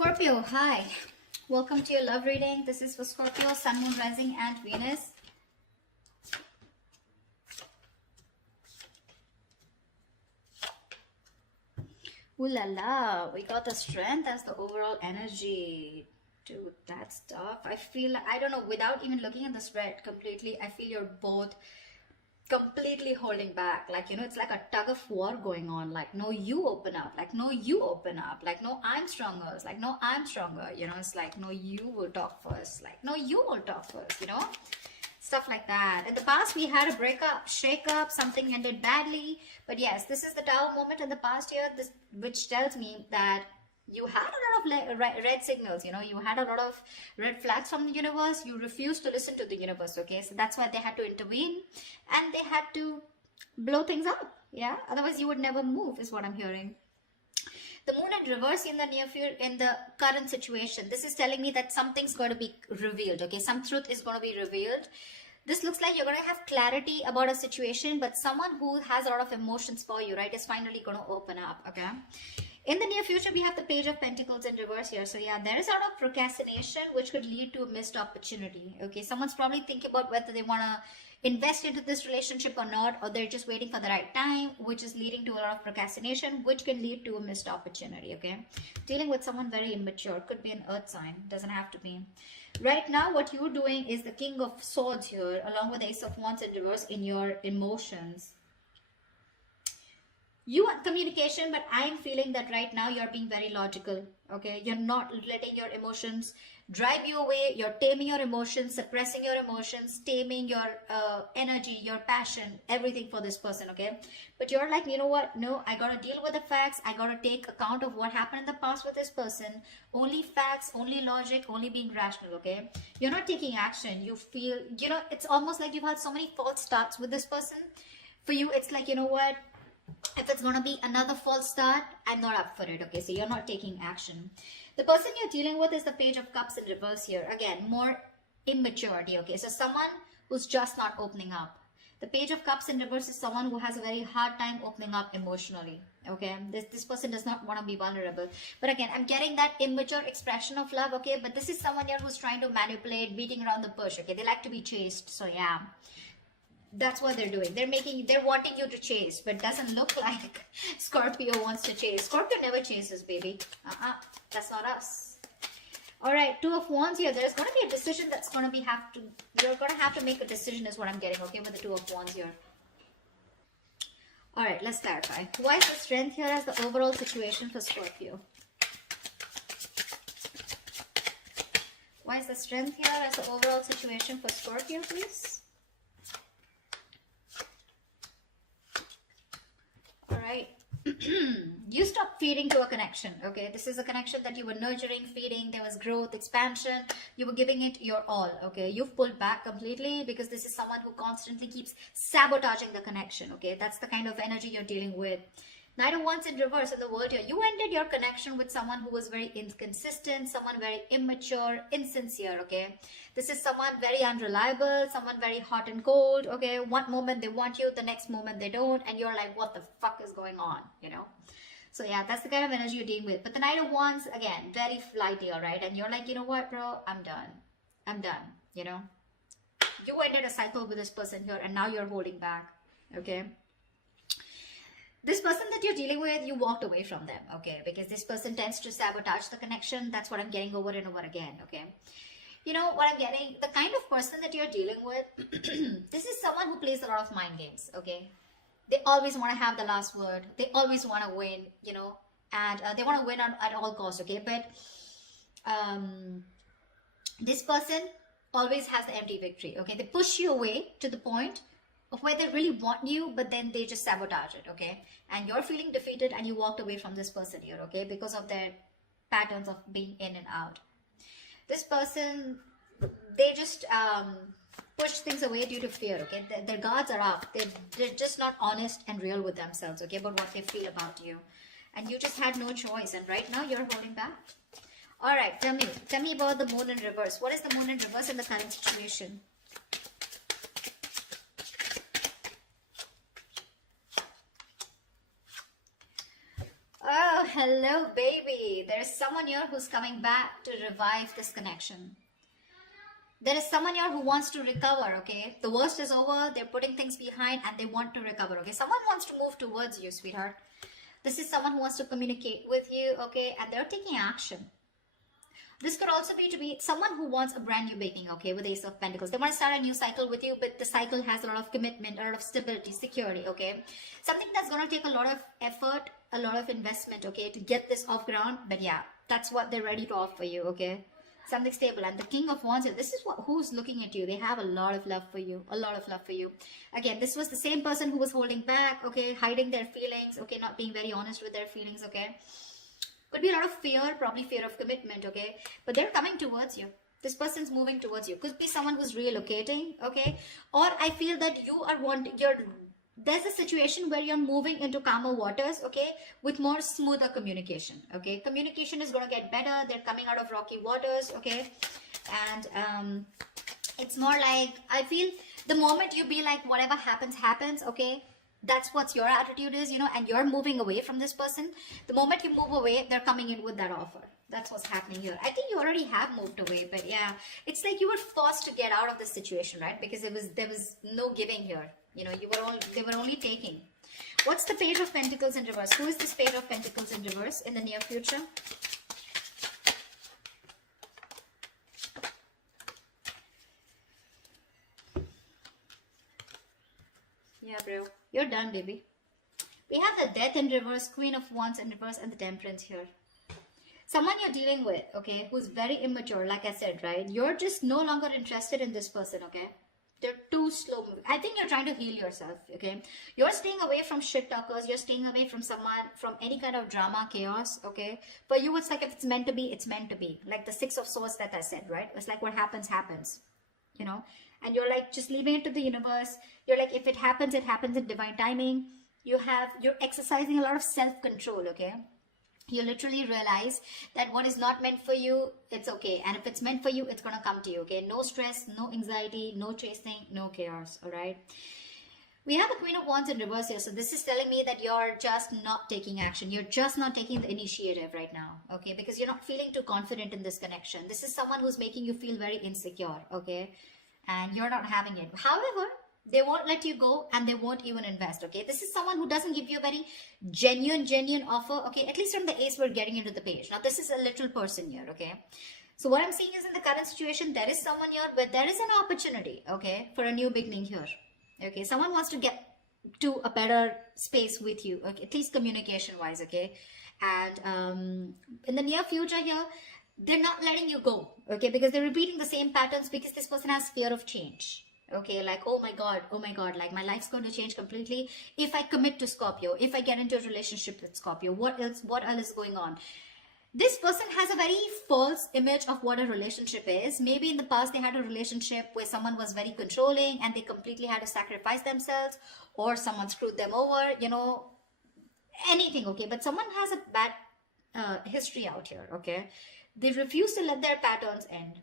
Scorpio, hi. Welcome to your love reading. This is for Scorpio, Sun, Moon, Rising, and Venus. Ooh la la, we got the Strength as the overall energy. Dude, that's tough. I feel, I don't know, without even looking at the spread completely, I feel you're both completely holding back. Like, it's like a tug of war going on. Like, no, you open up. Like, no, you open up. Like, no, I'm stronger. It's like, no, I'm stronger. It's like, no, you will talk first. Like, no, you will talk first, Stuff like that. In the past, we had a breakup, shake-up, something ended badly. But yes, this is the Tower moment in the past year, which tells me that you had a lot of red signals, you had a lot of red flags from the universe. You refused to listen to the universe, okay? So that's why they had to intervene and they had to blow things up, yeah? Otherwise, you would never move, is what I'm hearing. The moon in reverse in the near future, in the current situation. This is telling me that something's going to be revealed, okay? Some truth is going to be revealed. This looks like you're going to have clarity about a situation, but someone who has a lot of emotions for you, right, is finally going to open up, okay? In the near future, we have the Page of Pentacles in reverse here. So yeah, there is a lot of procrastination, which could lead to a missed opportunity, okay? Someone's probably thinking about whether they want to invest into this relationship or not, or they're just waiting for the right time, which is leading to a lot of procrastination, which can lead to a missed opportunity, okay? Dealing with someone very immature, could be an earth sign, doesn't have to be. Right now, what you're doing is the King of Swords here, along with the Ace of Wands in reverse in your emotions. You want communication, but I'm feeling that right now you're being very logical, okay? You're not letting your emotions drive you away. You're taming your emotions, suppressing your emotions, taming your energy, your passion, everything for this person, okay? But you're like, you know what? No, I gotta deal with the facts. I gotta take account of what happened in the past with this person. Only facts, only logic, only being rational, okay? You're not taking action. You feel, it's almost like you've had so many false starts with this person. For you, it's like, you know what? If it's going to be another false start, I'm not up for it, okay? So you're not taking action. The person you're dealing with is the Page of Cups in reverse here. Again, more immaturity, okay? So someone who's just not opening up. The Page of Cups in reverse is someone who has a very hard time opening up emotionally, okay? This person does not want to be vulnerable. But again, I'm getting that immature expression of love, okay? But this is someone here who's trying to manipulate, beating around the bush, okay? They like to be chased, so yeah. That's what they're doing. They're wanting you to chase, but doesn't look like Scorpio wants to chase. Scorpio never chases, baby. That's not us. All right, Two of Wands here. There's going to be a decision that's going to be you're going to have to make a decision is what I'm getting, okay, with the Two of Wands here. All right, let's clarify. Why is the Strength here as the overall situation for Scorpio? Why is the Strength here as the overall situation for Scorpio, please? Right. You stop feeding to a connection, okay? This is a connection that you were nurturing, feeding. There was growth, expansion. You were giving it your all, okay? You've pulled back completely because this is someone who constantly keeps sabotaging the connection, okay? That's the kind of energy you're dealing with. Knight of Wands in reverse in the world here. You ended your connection with someone who was very inconsistent, someone very immature, insincere, okay? This is someone very unreliable, someone very hot and cold, okay? One moment they want you, the next moment they don't, and you're like, what the fuck is going on, So yeah, that's the kind of energy you're dealing with. But the Knight of Wands, again, very flighty, all right? And you're like, you know what, bro? I'm done. I'm done, You ended a cycle with this person here, and now you're holding back, okay? This person that you're dealing with, you walked away from them, okay? Because this person tends to sabotage the connection. That's what I'm getting over and over again, okay? What I'm getting, the kind of person that you're dealing with, this is someone who plays a lot of mind games, okay? They always want to have the last word. They always want to win, and they want to win at all costs, okay? But this person always has the empty victory, okay? They push you away to the point of where they really want you, but then they just sabotage it, okay? And you're feeling defeated and you walked away from this person here, okay? Because of their patterns of being in and out. This person, they just push things away due to fear, okay? Their guards are up. They're just not honest and real with themselves, okay? About what they feel about you. And you just had no choice. And right now you're holding back. All right, tell me about the Moon in reverse. What is the Moon in reverse in the current situation? Hello, baby. There is someone here who's coming back to revive this connection. There is someone here who wants to recover, okay? The worst is over. They're putting things behind and they want to recover, okay? Someone wants to move towards you, sweetheart. This is someone who wants to communicate with you, okay? And they're taking action. This could also be to be someone who wants a brand new beginning, okay, with Ace of Pentacles. They want to start a new cycle with you, but the cycle has a lot of commitment, a lot of stability, security, okay? Something that's going to take a lot of effort, a lot of investment, okay, to get this off ground. But yeah, that's what they're ready to offer you, okay? Something stable. And the King of Wands, this is who's looking at you. They have a lot of love for you, a lot of love for you. Again, this was the same person who was holding back, okay, hiding their feelings, okay, not being very honest with their feelings, okay? Could be a lot of fear, probably fear of commitment, okay? But they're coming towards you. This person's moving towards you. Could be someone who's relocating, okay? Or I feel that you are there's a situation where you're moving into calmer waters, okay? With more smoother communication, okay? Communication is going to get better. They're coming out of rocky waters, okay? And it's more like, I feel the moment you be like, whatever happens, happens, okay? That's what your attitude is, you know, and you're moving away from this person. The moment you move away, they're coming in with that offer. That's what's happening here. I think you already have moved away, but yeah, it's like you were forced to get out of this situation, right? Because there was no giving here. You know, they were only taking. What's the Page of Pentacles in reverse? Who is this Page of Pentacles in reverse in the near future? Yeah, bro. You're done, baby. We have the Death in reverse, Queen of Wands in reverse, and the Temperance here. Someone you're dealing with, okay, who's very immature, like I said, right? You're just no longer interested in this person, okay? They're too slow moving. I think you're trying to heal yourself, okay? You're staying away from shit talkers. You're staying away from someone, from any kind of drama, chaos, okay? But you, it's like if it's meant to be, it's meant to be. Like the Six of Swords that I said, right? It's like what happens, happens, you know? And you're like just leaving it to the universe. You're like, if it happens in divine timing. You're exercising a lot of self-control, okay? You literally realize that what is not meant for you, it's okay. And if it's meant for you, it's going to come to you, okay? No stress, no anxiety, no chasing, no chaos, all right? We have a Queen of Wands in reverse here. So this is telling me that you're just not taking action. You're just not taking the initiative right now, okay? Because you're not feeling too confident in this connection. This is someone who's making you feel very insecure, okay? And you're not having it. However, they won't let you go and they won't even invest, okay? This is someone who doesn't give you a very genuine offer, okay? At least from the Ace, we're getting into the Page. Now, this is a little person here, okay? So what I'm seeing is in the current situation, there is someone here where there is an opportunity, okay, for a new beginning here, okay? Someone wants to get to a better space with you, okay? At least communication-wise, okay? And in the near future here, they're not letting you go, okay? Because they're repeating the same patterns because this person has fear of change. Okay, like, oh my God, like my life's going to change completely if I commit to Scorpio, if I get into a relationship with Scorpio, what else is going on? This person has a very false image of what a relationship is. Maybe in the past they had a relationship where someone was very controlling and they completely had to sacrifice themselves, or someone screwed them over, you know, anything, okay? But someone has a bad history out here, okay? They refuse to let their patterns end.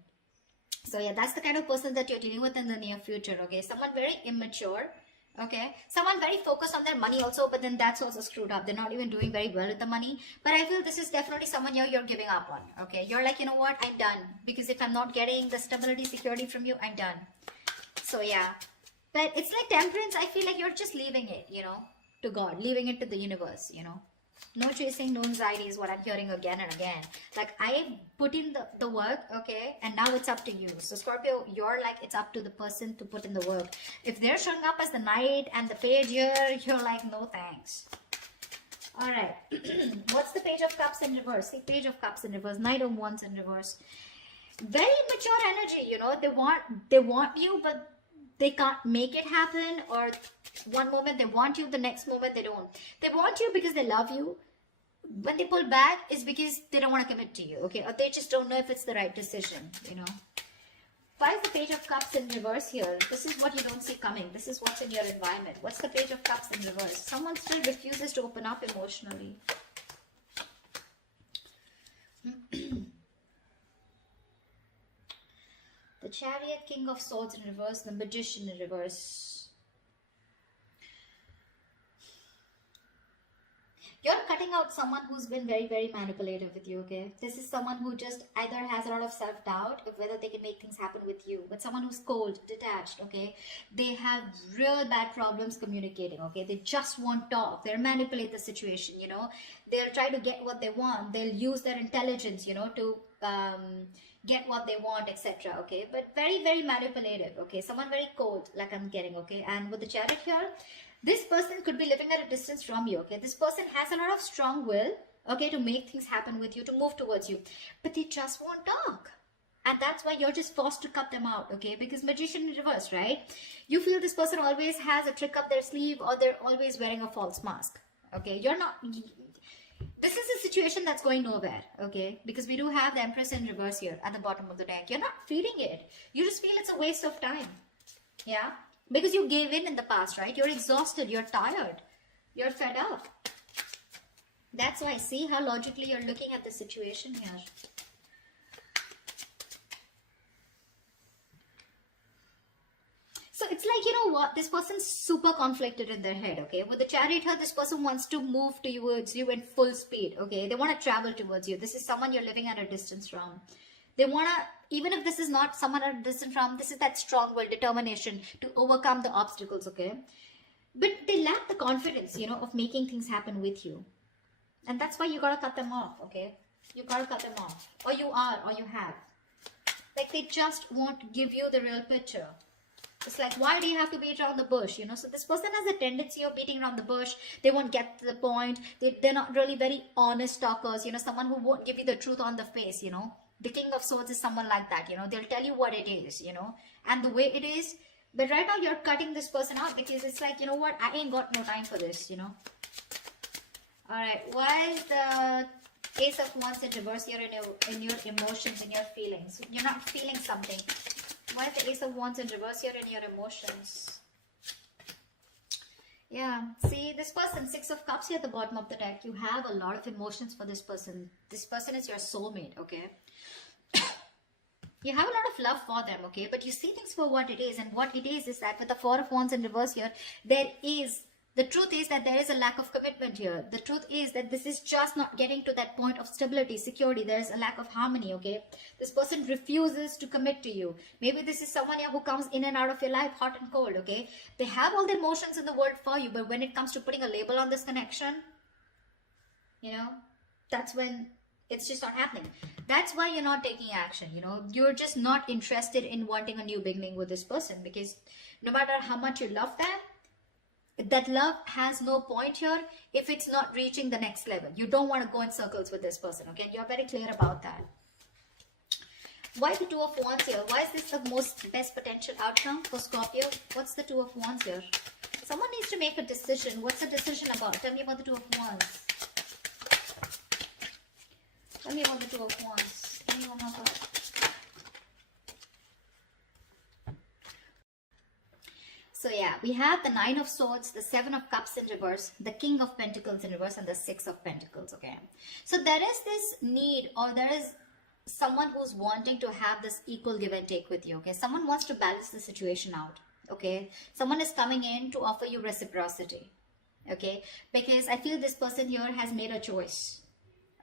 So yeah, that's the kind of person that you're dealing with in the near future, okay? Someone very immature, okay? Someone very focused on their money also, but then that's also screwed up. They're not even doing very well with the money. But I feel this is definitely someone you're giving up on, okay? You're like, you know what? I'm done. Because if I'm not getting the stability, security from you, I'm done. So yeah. But it's like Temperance. I feel like you're just leaving it, you know, to God. Leaving it to the universe, you know? No chasing, no anxiety is what I'm hearing again and again. Like, I put in the work, okay? And now it's up to you. So, Scorpio, you're like, it's up to the person to put in the work. If they're showing up as the Knight and the Page here, you're like, no thanks. All right. What's the Page of Cups in reverse? The Page of Cups in reverse. Knight of Wands in reverse. Very mature energy, you know? They want you, but they can't make it happen. Or one moment they want you, the next moment they don't. They want you because they love you. When they pull back, it's because they don't want to commit to you, okay? Or they just don't know if it's the right decision, you know? Why is the Page of Cups in reverse here? This is what you don't see coming. This is what's in your environment. What's the Page of Cups in reverse? Someone still refuses to open up emotionally. The Chariot, King of Swords in reverse, the Magician in reverse. You're cutting out someone who's been very, very manipulative with you, okay? This is someone who just either has a lot of self-doubt of whether they can make things happen with you, but someone who's cold, detached, okay? They have real bad problems communicating, okay? They just won't talk. They'll manipulate the situation, you know? They'll try to get what they want. They'll use their intelligence, you know, to get what they want, etc., okay? But very, very manipulative, okay? Someone very cold, like I'm getting, okay? And with the Chariot here, this person could be living at a distance from you, okay? This person has a lot of strong will, okay, to make things happen with you, to move towards you, but they just won't talk. And that's why you're just forced to cut them out, okay? Because Magician in reverse, right? You feel this person always has a trick up their sleeve, or they're always wearing a false mask, okay? You're not... This is a situation that's going nowhere, okay? Because we do have the Empress in reverse here at the bottom of the deck. You're not feeling it. You just feel it's a waste of time, yeah? Because you gave in the past, right? You're exhausted, you're tired, you're fed up. That's why, see how logically you're looking at the situation here. So it's like, you know what, this person's super conflicted in their head, okay? With the Chariot here, this person wants to move towards you in full speed, okay? They want to travel towards you. This is someone you're living at a distance from. They want to, even if this is not someone at a distance from, this is that strong will, determination to overcome the obstacles, okay? But they lack the confidence, you know, of making things happen with you. And that's why you got to cut them off, okay? You got to cut them off. Or you are, or you have. Like, they just won't give you the real picture. It's like, why do you have to beat around the bush, you know? So this person has a tendency of beating around the bush. They won't get to the point. They're not really very honest talkers, you know, someone who won't give you the truth on the face, you know? The King of Swords is someone like that, you know, they'll tell you what it is, you know, and the way it is. But right now you're cutting this person out because it's like, you know what, I ain't got no time for this, you know. All right, why is the Ace of Wands in reverse here in your emotions, in your feelings? You're not feeling something. Why is the Ace of Wands in reverse here in your emotions? Yeah, see, this person, Six of Cups here at the bottom of the deck, you have a lot of emotions for this person. This person is your soulmate, okay? You have a lot of love for them, okay? But you see things for what it is. And what it is that with the Four of Wands in reverse here, the truth is that there is a lack of commitment here. The truth is that this is just not getting to that point of stability, security. There is a lack of harmony, okay? This person refuses to commit to you. Maybe this is someone here who comes in and out of your life, hot and cold, okay? They have all the emotions in the world for you, but when it comes to putting a label on this connection, you know, that's when it's just not happening. That's why you're not taking action, you know. You're just not interested in wanting a new beginning with this person, because no matter how much you love them, that love has no point here if it's not reaching the next level. You don't want to go in circles with this person, okay? You're very clear about that. Why the Two of Wands here? Why is this the best potential outcome for Scorpio? What's the Two of Wands here? Someone needs to make a decision. What's the decision about? Tell me about the Two of Wands. Tell me about the Two of Wands. Anyone know about? So yeah, we have the Nine of Swords, the Seven of Cups in reverse, the King of Pentacles in reverse, and the Six of Pentacles, okay? So there is this need, or there is someone who's wanting to have this equal give and take with you, okay? Someone wants to balance the situation out, okay? Someone is coming in to offer you reciprocity, okay? Because I feel this person here has made a choice,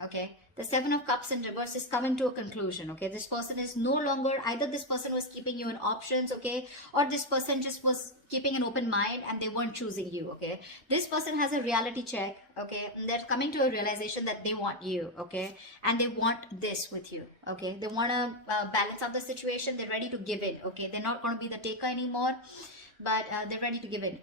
okay? The Seven of Cups in reverse is coming to a conclusion, okay? This person is no longer, either this person was keeping you in options, okay? Or this person just was keeping an open mind and they weren't choosing you, okay? This person has a reality check, okay? And they're coming to a realization that they want you, okay? And they want this with you, okay? They want to balance out the situation. They're ready to give in, okay? They're not going to be the taker anymore, but they're ready to give in.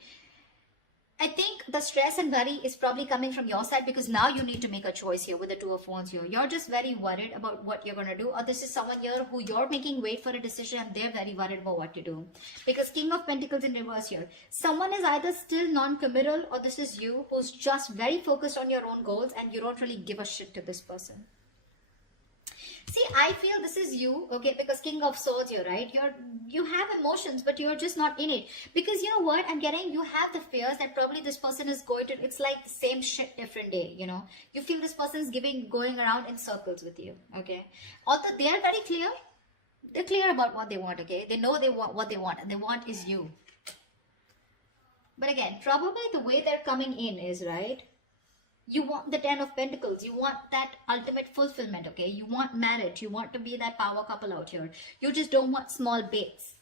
I think the stress and worry is probably coming from your side, because now you need to make a choice here with the Two of Wands here. You're just very worried about what you're going to do, or this is someone here who you're making wait for a decision and they're very worried about what to do. Because King of Pentacles in reverse here. Someone is either still non-committal, or this is you who's just very focused on your own goals and you don't really give a shit to this person. See, I feel this is you, okay, because King of Swords here, right? You have emotions, but you're just not in it. Because you know what? I'm getting, you have the fears that probably this person is going to, it's like the same shit, different day, you know? You feel this person is going around in circles with you, okay? Although they are very clear, they're clear about what they want, okay? They know they want what they want, and they want is you. But again, probably the way they're coming in is, right? You want the 10 of Pentacles. You want that ultimate fulfillment, okay? You want marriage. You want to be that power couple out here. You just don't want small baits.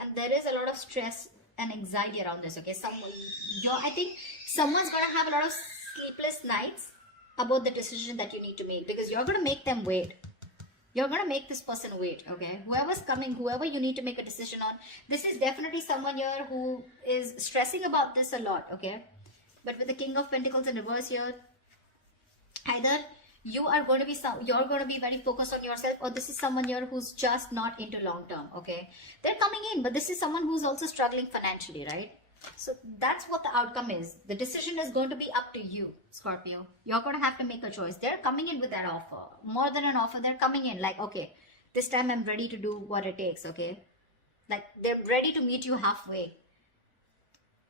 And there is a lot of stress and anxiety around this, okay? I think someone's going to have a lot of sleepless nights about the decision that you need to make, because you're going to make them wait. You're going to make this person wait, okay? Whoever's coming, whoever you need to make a decision on, this is definitely someone here who is stressing about this a lot, okay? But with the King of Pentacles in reverse here, either you're going to be very focused on yourself, or this is someone here who's just not into long term, okay? They're coming in, but this is someone who's also struggling financially, right? So that's what the outcome is. The decision is going to be up to you, Scorpio. You're going to have to make a choice. They're coming in with that offer. More than an offer, they're coming in like, okay, this time I'm ready to do what it takes, okay? Like, they're ready to meet you halfway.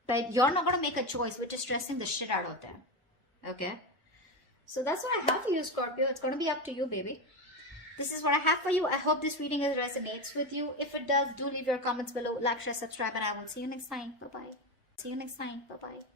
But you're not going to make a choice, which is stressing the shit out of them, okay? So that's what I have for you, Scorpio. It's going to be up to you, baby. This is what I have for you. I hope this reading resonates with you. If it does, do leave your comments below. Like, share, subscribe, and I will see you next time. Bye-bye. See you next time. Bye-bye.